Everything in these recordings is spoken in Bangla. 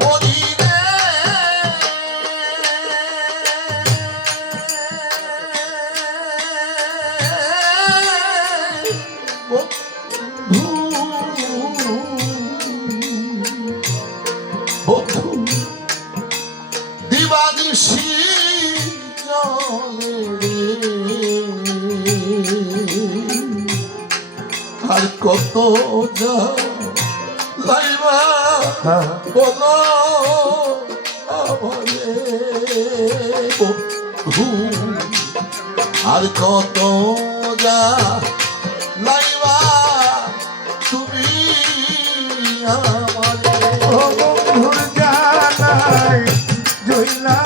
মরি রে বন্ধু বন্ধু দিবাদিশি আর কত যা বলো আমারে বন্ধু আর কত যা লাইবা তুমি আমারে। বন্ধুর জানাই জইলা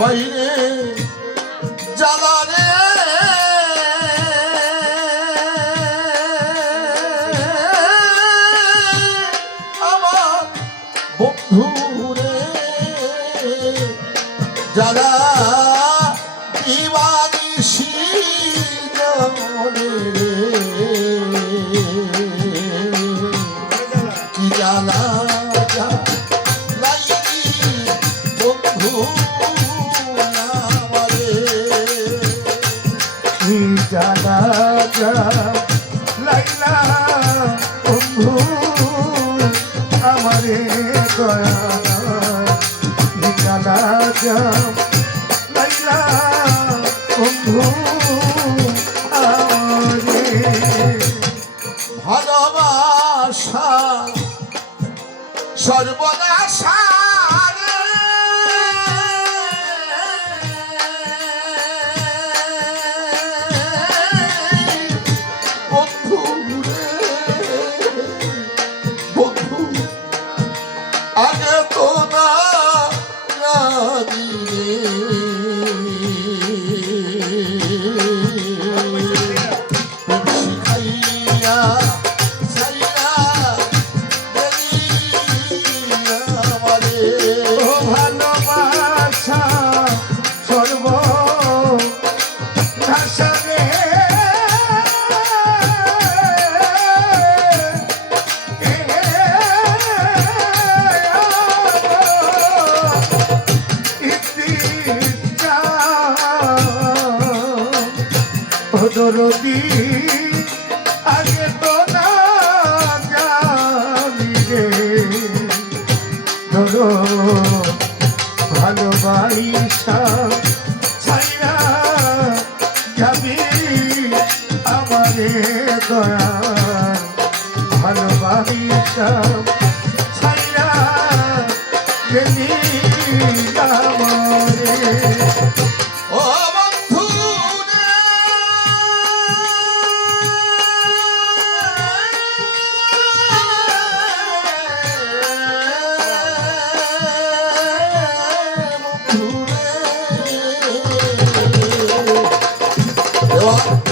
বাইরে জ্বালা আমার বন্ধু রে যারা জানা যা লাইলা বন্ধু আমারে দয়া জানা যা ভালোবাসা ছাইরা যাবি আমারে দয়া ভালোবাসা রে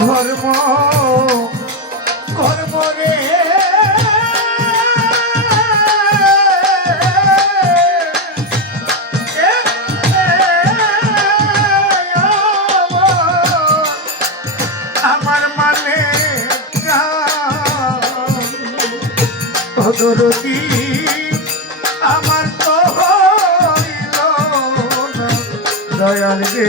ধর্ম কর্ম রে। আমার মানে ভগরতী আমার তো দয়াল রে।